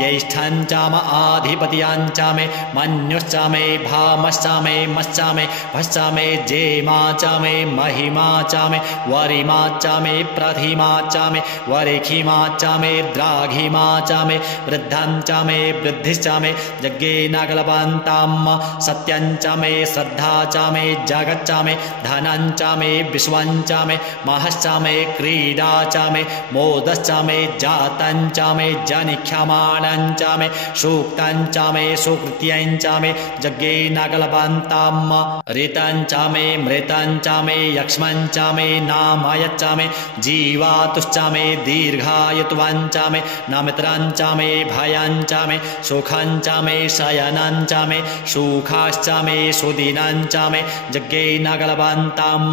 ज्येष्ठं च म आधिपत्यं च मे मन्युश्च मे भामश्च मे मश्च मे भश्च मे जेमा च मे महिमा च मे वरिमा च मे प्रथिमा च मे वरिखिमा च मे घिमा च मे वृद्धं च मे वृद्धिश्च मे यज्ञेन कल्पन्तं सत्यं च मे श्रद्धा च मे जगच्च मे धनं च मे विश्वं च मे महश्च मे क्रीडा च मे मोदश्च मे जातं च मे जनिख्यमाणं च मे सूक्तं च मे सुकृत्यं च मे यज्ञेन कल्पन्तं ऋतं च मे मृतं च मे यक्ष्मं च मे नामयच्च मे जीवातुश्च मे दीर्घायुत्वं च मे नमित्रं च मे भयं च मे सुखं च मे शयनं च मे सुखाश्च मे सुदिनं च मे यज्ञेन कल्पन्तं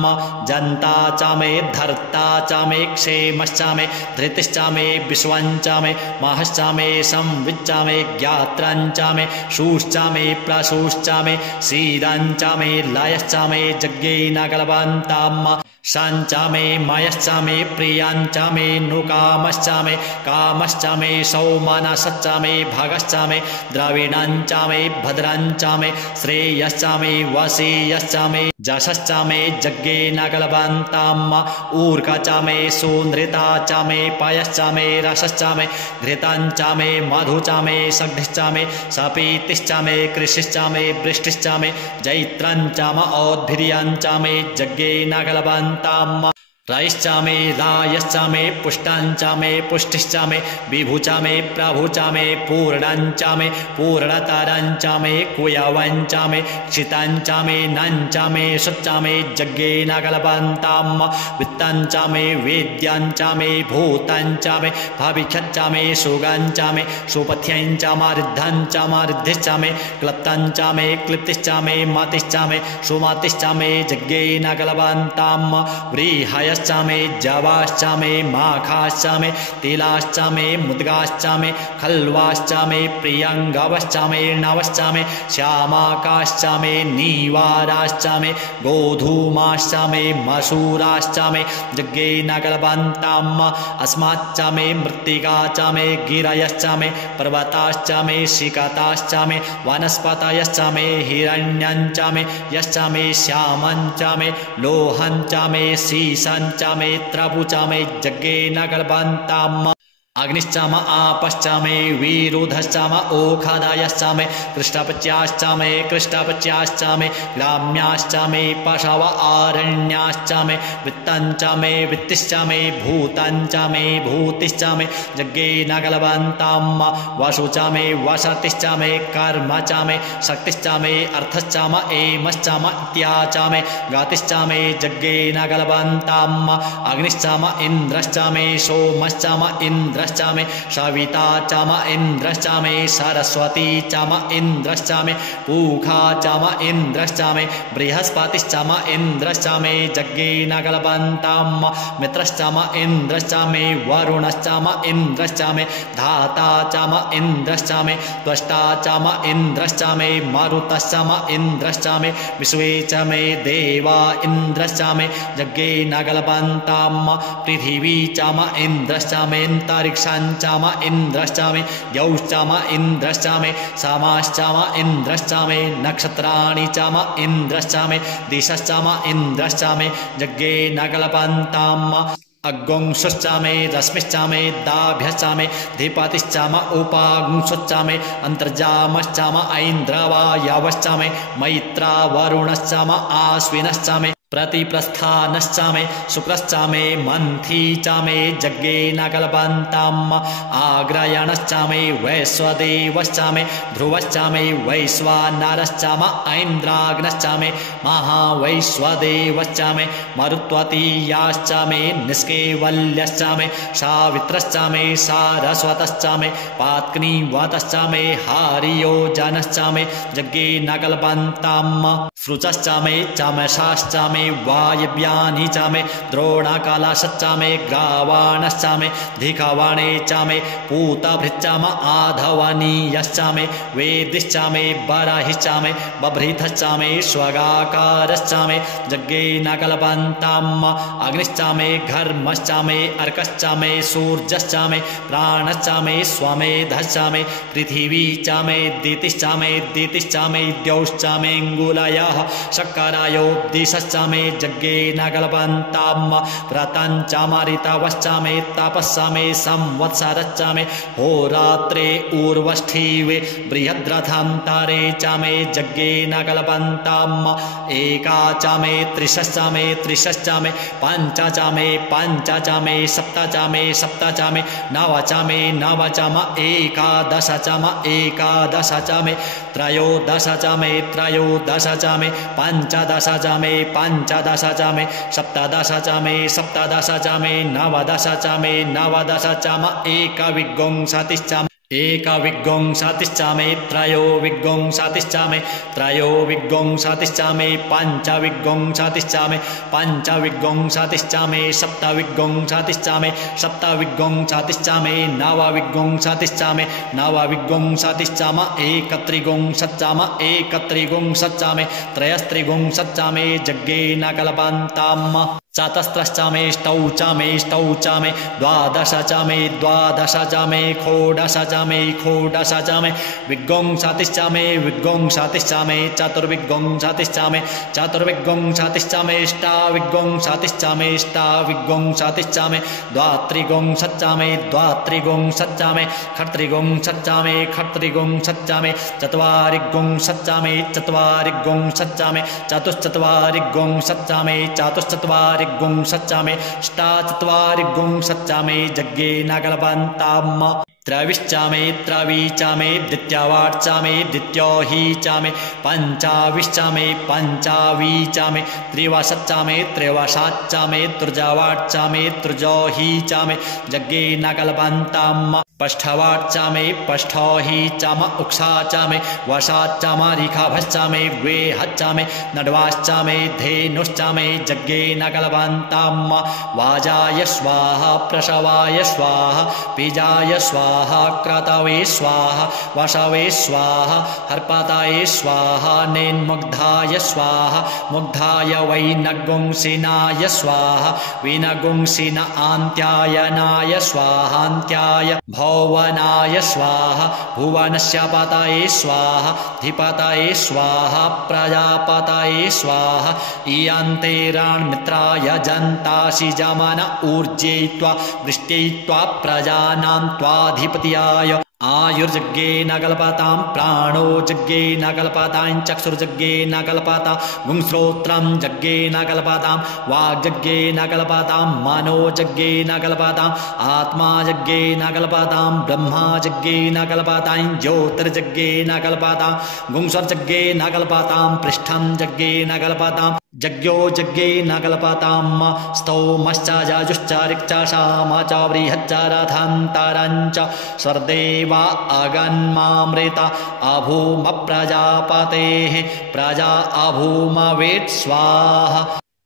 जन्ता च मे धर्ता च मे क्षेमश्च मे धृतिश्च मे विश्वं च मे महश्च मे संविच्च मे ज्ञात्रं च मे शूश्च मे प्रसूश्च मे सीदं च मे लयश्च मे यज्ञेन कल्पन्तं शञ्च मे मयश्च मे प्रियञ्च मे नुकामश्च मे कामश्च मे सौमनसश्च मे भगश्च मे द्रविणञ्च मे भद्रञ्च मे श्रेयश्च मे वसीयश्च मे जशश्च मे यज्ञेन कल्पन्तं ऊर्क च मे सुनृता च मे पयश्च मे रसश्च मे घृतं च मे मधु च मे सग्धिश्च मे सपीतिश्च मे कृषिश्च मे वृष्टिश्च मे जैत्रं च म औद्भिर्यं च मे यज्ञेन कल्पन्तं रयश्च मे रायश्च मे पुष्टं च मे पुष्टिश्च मे विभु च मे प्रभु च मे पूर्णं च मे पूर्णतरं च मे कुयवं च मे क्षितं च मे नं च मे शुच्च मे यज्ञेन कल्पन्तं वित्तं च मे वेद्यं च मे भूतं च मे भविष्यच्च मे सुगं च मे सुपथ्यं च मारिद्धं च मारिद्धिश्च मे क्लप्तं च मे क्लिप्तिश्च मे मतिश्च मे सुमतिश्च मे यज्ञेन कल्पन्तं व्रीहय मे जवाश्च मे माखाश्च मे तिलाश्च मे मुद्गाश्च मे खल्वाश्च मे प्रियंगवश्च मे नवश्च मे श्यामाकाश्च मे नीवाराश्च मे गोधूमाश्च मे मसूराश्च मे यज्ञेन कल्पन्तं अस्माच्च मे मृत्तिका च मे गिरयश्च मे पर्वताश्च मे शिखताश्च मे वनस्पतयश्च मे हिरण्यं च मे यश्च मे श्यामं च मे लोहं च मे शीशं दिशञ्चामे त्रपुचामे यज्ञेन कल्पन्ताम् अग्निश्चाम आपश्चामे वीरुधश्चाम ओखादायश्चामे कृष्णपच्याश्चामे कृष्णपच्याश्चामे ग्राम्याश्चामे पशव आरण्याश्चामे वित्तञ्चामे वित्तिश्चामे भूतञ्चामे भूतिश्चामे यज्ञेन कल्पन्ताम् वशुचामे वसतिश्चामे कर्मचामे शक्तिश्चामे अर्थश्चाम एमश्चाम इत्याचामे गातिश्चामे यज्ञेन कल्पन्ताम् अग्निश्चाम इन्द्रश्चामे सोमश्चाम इन्द्र चामे सविता चाम इन्द्रश्चामे सरस्वती चाम इन्द्रश्चामे पूखा चाम इन्द्रश्चामे बृहस्पतिश्चाम इन्द्रश्चामे यज्ञेन कल्पन्ताम् मित्रश्चाम इन्द्रश्चामे वरुणश्चाम इन्द्रश्चामे धाता चाम इन्द्रश्चामे त्वष्टा चाम इन्द्रश्चामे मरुतश्चाम इन्द्रश्चामे विश्वे च मे देवा इन्द्रश्चामे यज्ञेन कल्पन्ताम् पृथिवी चाम इन्द्रश्चामे क्षांचाम इन्द्रश्चामे यौश्चाम इन्द्रश्चामे सामाश्चाम इन्द्रश्चामे नक्षत्राणि चाम इन्द्रश्चामे दिशश्चाम इन्द्रश्चामे यज्ञेन कल्पन्ताम् अग्गुंसुश्चामे रश्मिश्चामे दाभ्यश्चामे धीपातिश्चाम उपागुंसुश्चामे अन्तर्जामश्चाम ऐन्द्रवायवश्चामे मैत्रा वरुणश्चाम आश्विनश्चामे प्रतिप्रस्थानश्चामे शुक्रश्चामे मंथी चामे यज्ञेन कल्पन्ताम् आग्रयणश्चामे वैश्वदेवश्चामे ध्रुवश्चामे वैश्वानरश्चाम ऐन्द्राग्नश्चामे महावैश्वदेवश्चामे मरुत्वतीयाश्चामे निष्केवल्यश्चामे सावित्रश्चामे सारस्वतश्चामे पात्नीवतश्चामे हारियोजनश्चामे यज्ञेन कल्पन्ताम् सृचश्चामे चमसाश्चामे वायव्यानि चामे द्रोणकालाश्चामे ग्रावाणश्चामे धिखवाणे चामे पूतभृच्चाम आधवनीयश्चामे वेदिश्चामे बराहिश्चामे बभ्रीथश्चामे स्वगाकारश्चामे यज्ञेन कल्पन्ताम् अग्निश्चामे घर्मश्चामे अर्कश्चामे सूर्यश्चामे प्राणश्चामे स्वमेधश्चामे पृथिवी चामे दितिश्चामे द्यौश्चामेऽङ्गुलयः शक्करायो दिशश्चामे यज्ञेन कल्पन्ताम् व्रतञ्चामरितवश्चामे तपस्सामे संवत्सरश्चामे होरात्रे ऊर्वष्ठीवे बृहद्रथान्तरे चामे यज्ञेन कल्पन्ताम् एका चामे त्रिशश्चामे पञ्चचामे सप्तचामे नवचाम एकादशचामे त्रयोदशचामे पञ्चदशचामे सप्तदशचामे नवदशचाम एकविंशतिश्चामे त्रयोविंशतिश्चामे पञ्चविंशतिश्चामे सप्तविंशतिश्चामे नवविंशतिश्चाम एकत्रिंशच्चामे त्रयस्त्रिंशच्चामे यज्ञेन कल्पन्ताम् चतस्रश्चामे ष्टौचामे द्वादशचामे षोडशचामे विंशतिश्चामे चतुर्विंशतिश्चामे अष्टाविंशतिश्चामे द्वात्रिंशच्चामे खत्रिंशच्चामे चत्वारिंशच्चामे चतुश्चत्वारिंशच्चामे गुंसच्चामे अष्टाचत्वारिंशच्चामे यज्ञेन कल्पन्ताम् त्रविश्चामे द्वितीयवार्चामे द्वितीयोहीचामे पञ्चावीचामे त्रिवशच्चामे तृजवार्चामे तृजोहीचामे यज्ञेन कल्पन्ताम् पष्ठवार्चामे पष्ठोहीचाम उक्षाचामे वशाचाम रिखाभश्चामे वेहच्चामे नड्वाश्चामे धेनुश्चामे यज्ञेन कल्पन्ताम् वाजाय स्वाहा प्रसवाय स्वाहा बीजाय स्वाहा स्वाहा क्रतवे स्वाहा वशवे स्वाहा हर्पताये स्वाहा नेन्मुग्धाय स्वाहा मुग्धाय वैनगुंसिनाय स्वाहा विनगुंसिन आन्त्यायनाय स्वाहान्त्याय भौवनाय स्वाहा भुवनस्य पतये स्वाहा धिपतये स्वाहा प्रजापतये स्वाहा इयन्तेरान्मित्राय जन्तासि जमन ऊर्जयित्वा वृष्ट्ययित्वा प्रजानां त्वाधिपत्याय आयुर्जज्ञेन कल्पतां प्राणो जज्ञेन कल्पतां चक्षुर्जज्ञेन कल्पतां गुंश्रोत्रं जज्ञेन कल्पतां वाग्जज्ञेन कल्पतां मनो जज्ञेन कल्पतां आत्मा जज्ञेन कल्पतां ब्रह्मा जज्ञेन कल्पतां ज्योतिर्जज्ञेन कल्पतां गुंसर्जज्ञेन कल्पतां पृष्ठं जज्ञेन कल्पतां जज्ञो जज्ञेन कल्पतां स्तौमश्च जाजुश्च ऋक्चाशाम च बृहच्च रथान्तरञ्च स्वर्देवा अगन्मामृता अभूम प्रजापतेः प्रजा अभूमवेत् स्वाहा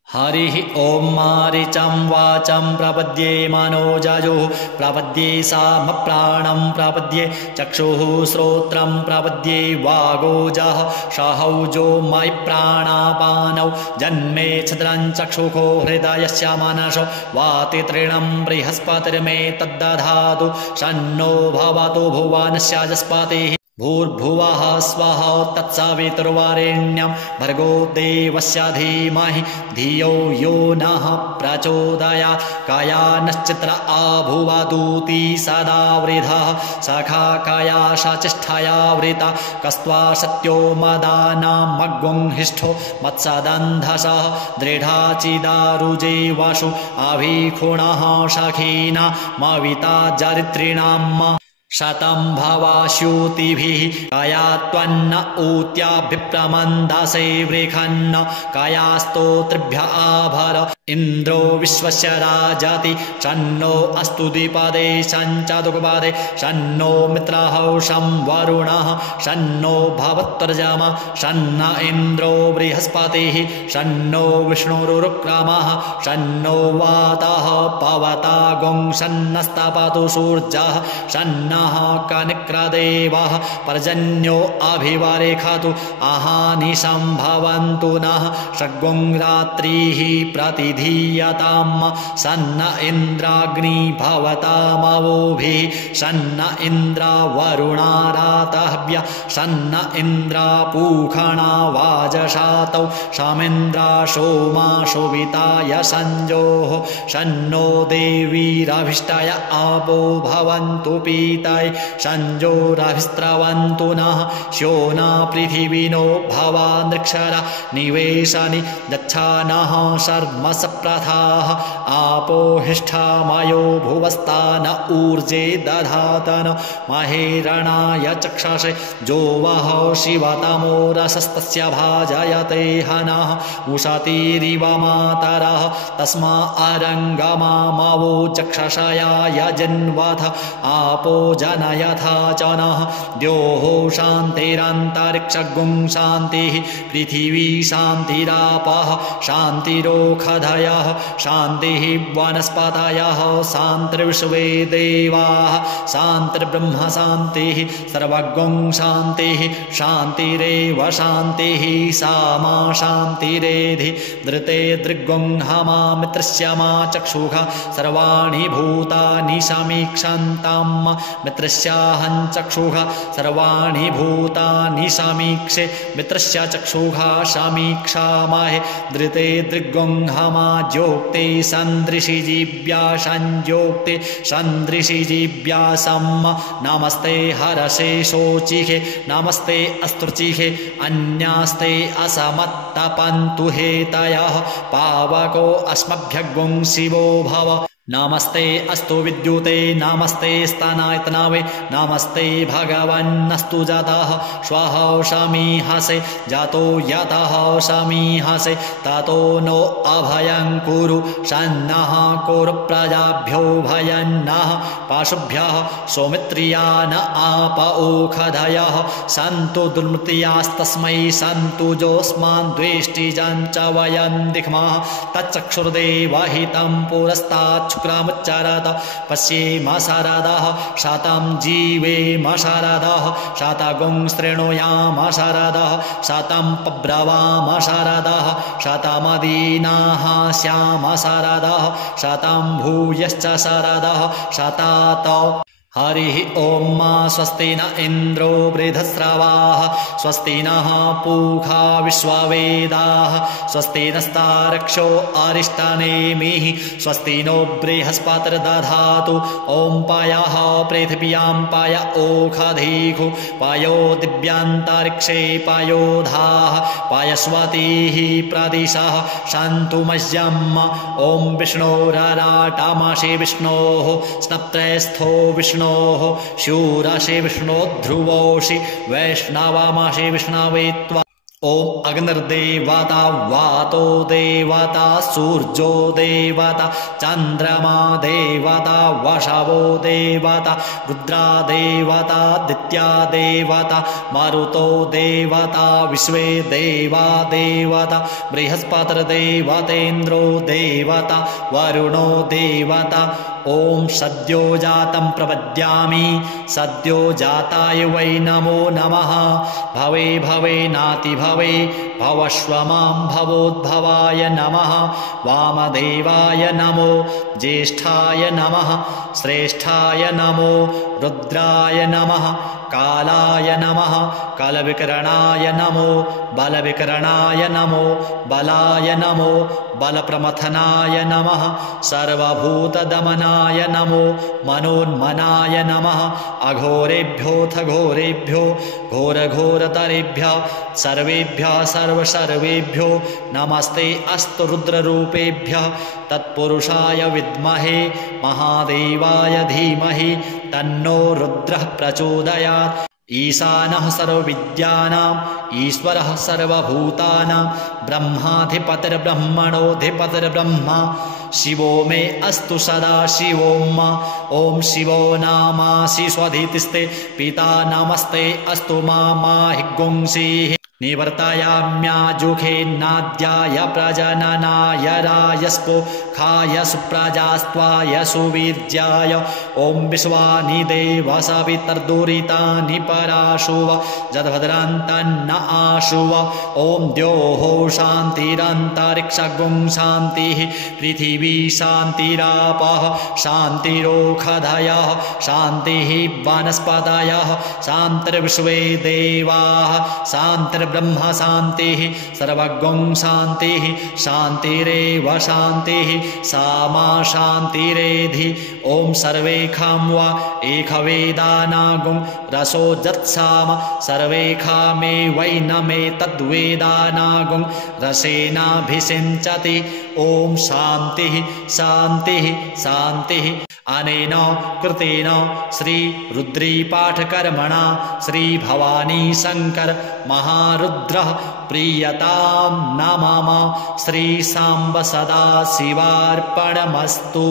हरिः ॐ मारीचं वाचं प्रपद्ये मनोजयोः प्रपद्ये सामप्राणं प्रपद्ये चक्षुः श्रोत्रं प्रपद्ये वागोजः सहौजो मयि प्राणापानौ जन्मे छिद्रं चक्षुषो हृदयस्य मनसो वातितृणं बृहस्पतिर्मे तद्दधातु शन्नो भवतु भुवनस्य जस्पतिः भूर्भुवः स्वः तत्सवितुर्वरेण्यं भर्गो देवस्य धीमहि धियो यो नः प्रचोदयात् कायानश्चित्र अभुवदूती सदा वृधः सखा काया सचिष्ठया वृता कस्त्वा सत्यो मदानामग्गुंहिष्ठो मत्सदन्धसः दृढाचिदारुजे वसु अभिखुणः सखीना मविता जरित्रिणाम् शतं भवाश्यूतिभिः कया त्वन्न ऊत्याभिप्रमन्दसे वृखन्न कयास्तोत्रिभ्य आभर इन्द्रो विश्वस्य राजति शन्नो अस्तु द्विपदे शञ्चतुर्पदे शन्नो मित्रः शं वरुणः शन्नो भवत्वर्जमा शन्न इन्द्रो बृहस्पतिः शन्नो विष्णुरुक्रमः शन्नो वातः पवता गुं शन्नस्तपतु सूर्यः शन्न कनिक्रदेवः पर्जन्यो अभिवरेखतु आहानि सम्भवन्तु नः षड्गुं रात्रिः प्रतिधीयताम् सन्न इन्द्राग्नि भवतामवोभिः सन्न इन्द्रा वरुणारातह्य सन्न इन्द्रा पूषणा वाजशातौ शमिन्द्रा सोमा शोभिताय संजोः सन्नो देवीरभिष्टय आपो भवन्तु पीता संजोरभिस्रवन्तु नः श्योना पृथिवीनो भवानृक्षरा निवेशनि दच्छानः शर्मसप्रथाः आपो हिष्ठामयो भुवस्तान ऊर्जे दधातन महेरणाय चक्षसे जो वः शिवतमो रसस्तस्य भाजयते हनः उशतीरिव मातरः तस्मा अरङ्गमामवो चक्षसयाय जन्वथ आपो जनयथा च नः द्योः शान्तिरन्तरिक्षगुं शान्तिः पृथिवी शान्तिरापः शान्तिरोषधयः शान्तिः वनस्पतयः शान्तिर्विश्वे देवाः शान्तिर्ब्रह्म शान्तिः सर्वगुं शान्तिः शान्तिरेव शान्तिः सामा शान्तिरेधि धृते दृग्गुं हमा मित्रस्य मा चक्षुः सर्वाणि भूतानि समीक्षन्ताम् मित्रस्याहं चक्षुः सर्वाणि भूतानि समीक्षे मित्रस्य चक्षुः समीक्षामहे धृते दृग्गुं हमा ज्योक्ते सन्दृशिजीव्या संज्योक्ते सन्दृशिजीव्यासम् नमस्ते हरसे शोचिहे नमस्ते अस्तुचिहे अन्यास्ते असमत्तपन्तु हेतयः पावको अस्मभ्यगुं शिवो भव नमस्ते अस्तु विद्युते नमस्ते स्तनायतनावे नमस्ते भगवन्नस्तु जातः श्वः समीहसे जातो यतः समीहसे ततो नो अभयं कुरु सन्नः कुरु प्रजाभ्यो भयन्नः पशुभ्यः सौमित्रियान आप ओषधयः सन्तु दुर्मृत्यास्तस्मै सन्तु जोस्मान् द्वेष्टिजं च वयं दिक्मः तच्चक्षुर्देवहितं पुरस्तात् शुक्रामुच्चारात पश्येमाशारादाः शातां जीवेमाशारादाः शातागुं शृणुयामाशारादाः शातां पब्रवामाशारादाः शातामदीनाः स्यामाशारादाः शातां भूयश्च शारादाः शातात हरिः ॐ स्वस्ति न इन्द्रो वृधस्रवाः स्वस्ति नः पूषा विश्ववेदाः स्वस्ति नस्तारक्षो अरिष्टनेमिः स्वस्ति नो बृहस्पतिर्दधातु ॐ पायः पृथिव्यां पाय ओषधीषु पायो दिव्यान्तरिक्षे पायोधाः पायस्वतीः प्रदिशः शान्तुमह्यम् ॐ विष्णोरराटामाशे विष्णोः स्नप्त्रयस्थो विष्णु शूराशे विष्णो ध्रुवोषि वैष्णवामाशे विष्णवेत्वा ॐ अग्निर्देवता वातो देवता सूर्यो देवता चन्द्रमा देवता वशवो देवता रुद्रा देवता दित्या देवता मरुतो देवता विश्वे देवा देवता बृहस्पतिर्देवतेन्द्रो देवता वरुणो देवता ॐ सद्यो जातं प्रपद्यामि सद्यो जाताय वै नमो नमः भवे भवे नाति भवे भवश्व मां भवोद्भवाय नमः वामदेवाय नमो ज्येष्ठाय नमः श्रेष्ठाय नमो रुद्राय नमः कालाय नमः कालविकरणाय नमो बलविकरणाय नमो बलाय नमो बलप्रमथनाय नमः सर्वभूतदमनाय नमो मनोन्मनाय नमः अघोरेभ्योऽथ घोरेभ्यो घोरघोरतरेभ्यः सर्वेभ्यः सर्वसर्वेभ्यो नमस्ते अस्तु रुद्ररूपेभ्यः तत्पुरुषाय विद्महे महादेवाय धीमहि तन्नो रुद्रः प्रचोदयात् ईशानः सर्वविद्यानाम् ईश्वरः सर्वभूतानां ब्रह्माधिपतिर्ब्रह्मणोऽधिपतिर्ब्रह्मा शिवो मे अस्तु सदा शिवोऽम ॐ शिवो नामासि स्वधितिस्ते पिता नमस्ते अस्तु माहि गुंसीः निवर्तयाम्याजुखे नाद्याय प्रजननाय रायस्पो खाय सुप्रजास्त्वाय सुवीर्याय ॐ विश्वानि देव सवितर्दुरितानि पराशुव जद्भद्रान्तन्न आशुव ॐ द्योः शान्तिरन्तरिक्षगुं शान्तिः पृथिवी शान्तिरापः शान्तिरोषधयः शान्तिः वनस्पतयः शान्तिर्विश्वे देवाः शान्तिर्ब्रह्म शान्तिः सर्वगुं शान्तिः शान्तिरेव शान्तिः सामा शान्तिरेधि ॐ सर्वेखां वा एकवेदानागुं रसो जत्साम सर्वेखामे वैनमेतद्वेदानागुं रसेनाभिषिञ्चति ॐ शान्तिः शान्तिः शान्तिः अनेन कृतेन श्री रुद्रीपाठकर्मणा श्री भवानी शंकर महारुद्रः प्रीयतां नमः श्री सांब सदा शिवार्पणमस्तु।